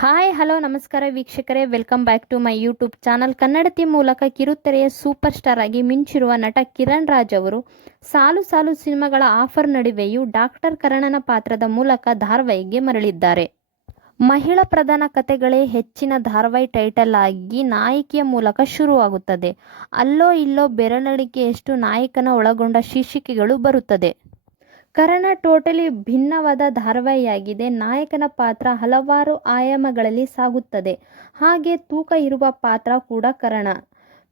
Hi hello ನಮಸ್ಕಾರ ವೀಕ್ಷಕರೇ, welcome back to my YouTube channel. Kannadathi ಮೂಲಕ ಕಿರುತೆರೆಯ ಸೂಪರ್ ಸ್ಟಾರ್ ಆಗಿ ಮಿಂಚಿರುವ ನಟ ಕಿರಣ್ ರಾಜ್ ಅವರು ಸಾಲು ಸಾಲು ಸಿನಿಮಾಗಳ ಆಫರ್ ನಡುವೆಯೂ ಡಾಕ್ಟರ್ ಕರಣನ ಪಾತ್ರದ ಮೂಲಕ ಧಾರಾವಾಹಿಗೆ ಮರಳಿದ್ದಾರೆ. ಮಹಿಳಾ ಪ್ರಧಾನ ಕಥೆಗಳೇ ಹೆಚ್ಚಿನ ಧಾರಾವಾಹಿ ಟೈಟಲ್ ಆಗಿ ನಾಯಕಿಯ ಮೂಲಕ ಶುರುವಾಗುತ್ತದೆ. ಅಲ್ಲೋ ಇಲ್ಲೋ ಬೆರಳಿಕೆಯಷ್ಟು ನಾಯಕನ ಒಳಗೊಂಡ ಶೀರ್ಷಿಕೆಗಳು ಬರುತ್ತದೆ. ಕರ್ಣ ಟೋಟಲಿ ಭಿನ್ನವಾದ ಧಾರಾವಾಹಿಯಾಗಿದೆ. ನಾಯಕನ ಪಾತ್ರ ಹಲವಾರು ಆಯಾಮಗಳಲ್ಲಿ ಸಾಗುತ್ತದೆ. ಹಾಗೆ ತೂಕ ಇರುವ ಪಾತ್ರ ಕೂಡ ಕರ್ಣ.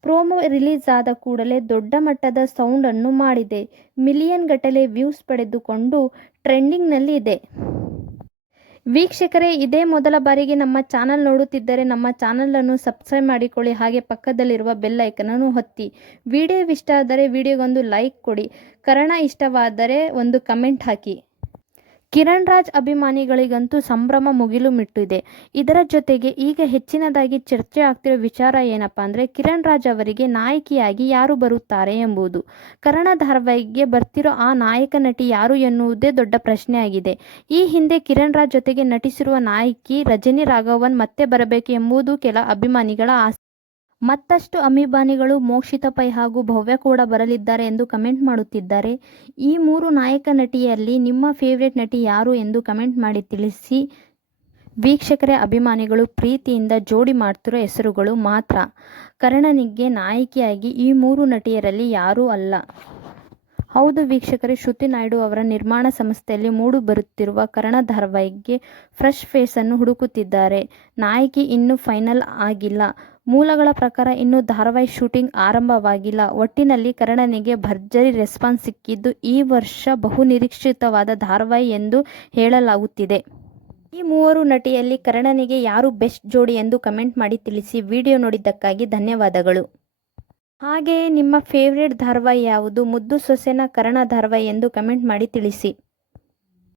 ಪ್ರೋಮೋ ರಿಲೀಸ್ ಆದ ಕೂಡಲೇ ದೊಡ್ಡ ಮಟ್ಟದ ಸೌಂಡನ್ನು ಮಾಡಿದೆ. ಮಿಲಿಯನ್ ಗಟ್ಟಲೆ ವ್ಯೂಸ್ ಪಡೆದುಕೊಂಡು ಟ್ರೆಂಡಿಂಗ್ನಲ್ಲಿ ಇದೆ. ವೀಕ್ಷಕರೇ, ಇದೇ ಮೊದಲ ಬಾರಿಗೆ ನಮ್ಮ ಚಾನಲ್ ನೋಡುತ್ತಿದ್ದರೆ ನಮ್ಮ ಚಾನಲನ್ನು ಸಬ್ಸ್ಕ್ರೈಬ್ ಮಾಡಿಕೊಳ್ಳಿ. ಹಾಗೆ ಪಕ್ಕದಲ್ಲಿರುವ ಬೆಲ್ ಐಕನನ್ನು ಒತ್ತಿ. ವಿಡಿಯೋ ಇಷ್ಟ ಆದರೆ ವಿಡಿಯೋಗೊಂದು ಲೈಕ್ ಕೊಡಿ. ಕರ್ಣ ಇಷ್ಟವಾದರೆ ಒಂದು ಕಮೆಂಟ್ ಹಾಕಿ. ಕಿರಣ್ ರಾಜ್ ಅಭಿಮಾನಿಗಳಿಗಂತೂ ಸಂಭ್ರಮ ಮುಗಿಲು ಮುಟ್ಟಿದೆ. ಇದರ ಜೊತೆಗೆ ಈಗ ಹೆಚ್ಚಿನದಾಗಿ ಚರ್ಚೆ ಆಗ್ತಿರೋ ವಿಚಾರ ಏನಪ್ಪಾ ಅಂದರೆ, ಕಿರಣ್ ರಾಜ್ ಅವರಿಗೆ ನಾಯಕಿಯಾಗಿ ಯಾರು ಬರುತ್ತಾರೆ ಎಂಬುದು. ಕರ್ಣ ಧಾರಾವಾಹಿಗೆ ಬರ್ತಿರೋ ಆ ನಾಯಕ ನಟಿ ಯಾರು ಎನ್ನುವುದೇ ದೊಡ್ಡ ಪ್ರಶ್ನೆಯಾಗಿದೆ. ಈ ಹಿಂದೆ ಕಿರಣ್ ರಾಜ್ ಜೊತೆಗೆ ನಟಿಸಿರುವ ನಾಯಕಿ ರಜನಿ ರಾಘವನ್ ಮತ್ತೆ ಬರಬೇಕು ಎಂಬುದು ಕೆಲ ಅಭಿಮಾನಿಗಳ ಆಸೆ. ಮತ್ತಷ್ಟು ಅಭಿಮಾನಿಗಳು ಮೋಕ್ಷಿತಾ ಪೈ ಹಾಗೂ ಭವ್ಯ ಕೂಡ ಬರಲಿದ್ದಾರೆ ಎಂದು ಕಮೆಂಟ್ ಮಾಡುತ್ತಿದ್ದಾರೆ. ಈ ಮೂರು ನಾಯಕ ನಟಿಯಲ್ಲಿ ನಿಮ್ಮ ಫೇವರೇಟ್ ನಟಿ ಯಾರು ಎಂದು ಕಮೆಂಟ್ ಮಾಡಿ ತಿಳಿಸಿ. ವೀಕ್ಷಕರೇ, ಅಭಿಮಾನಿಗಳು ಪ್ರೀತಿಯಿಂದ ಜೋಡಿ ಮಾಡ್ತಿರೋ ಹೆಸರುಗಳು ಮಾತ್ರ. ಕರ್ಣನಿಗೆ ನಾಯಕಿಯಾಗಿ ಈ ಮೂರು ನಟಿಯರಲ್ಲಿ ಯಾರೂ ಅಲ್ಲ. ಹೌದು ವೀಕ್ಷಕರೇ, ಶ್ರುತಿ ನಾಯ್ಡು ಅವರ ನಿರ್ಮಾಣ ಸಂಸ್ಥೆಯಲ್ಲಿ ಮೂಡಿ ಬರುತ್ತಿರುವ ಕರ್ಣ ಧಾರಾವಾಹಿಗೆ ಫ್ರೆಶ್ ಫೇಸನ್ನು ಹುಡುಕುತ್ತಿದ್ದಾರೆ. ನಾಯಕಿ ಇನ್ನೂ ಫೈನಲ್ ಆಗಿಲ್ಲ. ಮೂಲಗಳ ಪ್ರಕಾರ ಇನ್ನೂ ಧಾರಾವಾಹಿ ಶೂಟಿಂಗ್ ಆರಂಭವಾಗಿಲ್ಲ. ಒಟ್ಟಿನಲ್ಲಿ ಕರ್ಣನಿಗೆ ಭರ್ಜರಿ ರೆಸ್ಪಾನ್ಸ್ ಸಿಕ್ಕಿದ್ದು ಈ ವರ್ಷ ಬಹುನಿರೀಕ್ಷಿತವಾದ ಧಾರಾವಾಹಿ ಎಂದು ಹೇಳಲಾಗುತ್ತಿದೆ. ಈ ಮೂವರು ನಟಿಯಲ್ಲಿ ಕರ್ಣನಿಗೆ ಯಾರು ಬೆಸ್ಟ್ ಜೋಡಿ ಎಂದು ಕಮೆಂಟ್ ಮಾಡಿ ತಿಳಿಸಿ. ವಿಡಿಯೋ ನೋಡಿದ್ದಕ್ಕಾಗಿ ಧನ್ಯವಾದಗಳು. ಹಾಗೆಯೇ ನಿಮ್ಮ ಫೇವರೇಟ್ ಧಾರಾವಾಹಿ ಯಾವುದು? ಮುದ್ದು ಸೊಸೆನ ಕರ್ಣ ಧಾರಾವಾಹಿ ಎಂದು ಕಮೆಂಟ್ ಮಾಡಿ ತಿಳಿಸಿ.